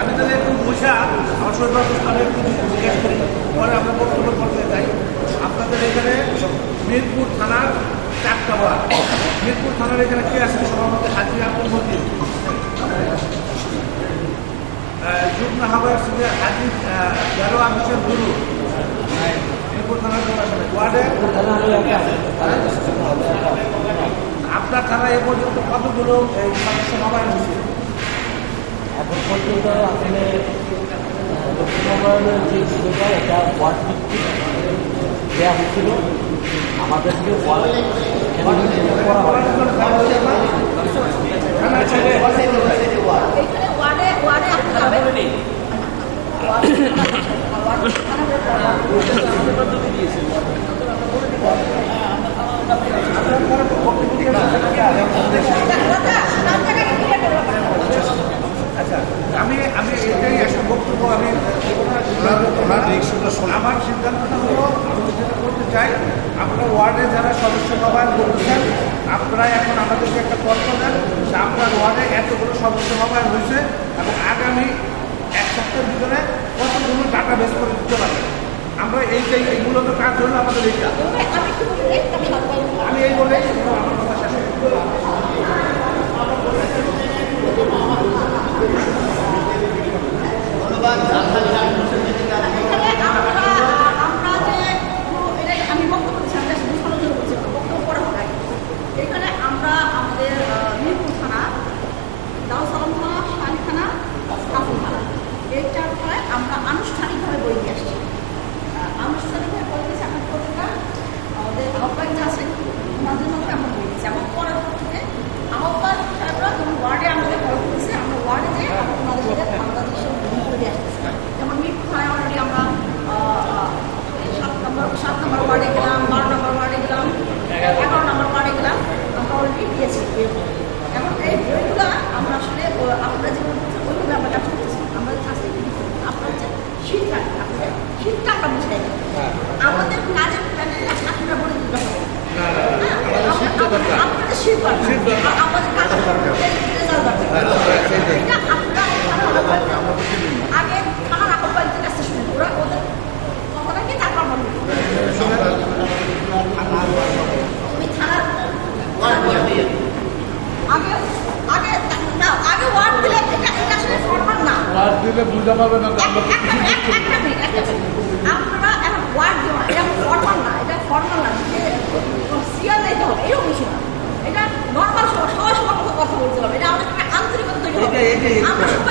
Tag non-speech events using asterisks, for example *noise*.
আমি তাহলে একটু বসা আমার করি। পরে আমরা বক্তব্য করতে যাই। আপনাদের এখানে মিরপুর থানার চারটা বার মিরপুর থানার এখানে কি আসছে সবার মধ্যে হাজির আব্দুল মতিন। যুগ্ম হাবার হাজির তেরো আমিষের গুরু। মিরপুর থানার ওয়ার্ডে। আপনার থানায় এ পর্যন্ত কতগুলো এই নবায়ন হয়েছে? এখন পর্যন্ত আসলে দক্ষিণবঙ্গের যে ছিলটা এটা ওয়ার্ড ভিত্তিক দেওয়া হচ্ছিল আমাদেরকে ওয়ার্ড করা হয় *coughs* *coughs* এখানে ওয়ার্ডে ওয়ার্ডে আসতে হবে আচ্ছা আমি আমি এটাই একটা বক্তব্য আমি আমার সিদ্ধান্তটা হলো আমি যেটা করতে চাই আপনার ওয়ার্ডে যারা সদস্য সভায় বলছেন আপনারা এখন আমাদেরকে একটা পত্র দেন যে আপনার ওয়ার্ডে এতগুলো সদস্য সভায় হয়েছে এবং আগামী এক সপ্তাহের ভিতরে কতগুলো টাকা বেস করে দিতে পারবেন। আমরা এইটাই এই মূলত কাজ হলো আমাদের এইটা। আমি এই বলেই আমার কথা শেষ করব। এখানে আমরা আমরা যে এটা আমি বক্তব্য দিচ্ছি আমরা শুধু সমালোচনা করছি না, বক্তব্য পরে হবে এখানে আমরা আমাদের আহ, মিরপুর থানা দাউসালাম থানা শালি থানা কাপুর থানা এই চার থানায় আমরা আনুষ্ঠানিকভাবে বই নিয়ে আসছি আহ, আনুষ্ঠানিকভাবে বই দিয়েছি আপনার প্রত্যেকটা আমাদের আহ্বায়ক যে আছেন ওনাদের মধ্যে আমরা বই দিয়েছি এবং পরবর্তীতে আহ্বায়ক সাহেবরা যখন ওয়ার্ডে আমাদের কল করেছে আমরা ওয়ার্ডে যে আমরা ওনাদের সাথে বাংলাদেশের গ্রহণ করে দিয়ে আসতেছি যেমন মিরপুর থানায় অলরেডি আমরা আহ, সাত নম্বর সাত নম্বর ওয়ার্ডে গেলাম বারো নম্বর ওয়ার্ডে গেলাম এগারো নম্বর ওয়ার্ডে গেলাম আমরা অলরেডি দিয়েছি এবং এই বইগুলো আমরা আসলে ও- আপনারা যেভাবে বলছেন ওইভাবে আমরা কাজ করতেছি আমরা কাজ থেকে কি করব? আপনার হচ্ছে শীতকাল আপনাদের শীতকালটা বুঝে আমাদের কাজের প্ল্যানের কাজ আপনারা বলে দিতে হবে হ্যাঁ, আমরা- আপনাদের শীত দরকার আর আমাদের কাজের রেজাল্ট দরকার এটা আপনারা আগে থানার আহ্বায়কদের কাছে শুনে ওরা ওদের কথাটা কি তারপর আমরা বলব। তুমি থানার আগে আগে না আগে ওয়ার্ড দিলে বুঝা পাবে না இயற்கை இருக்கிறது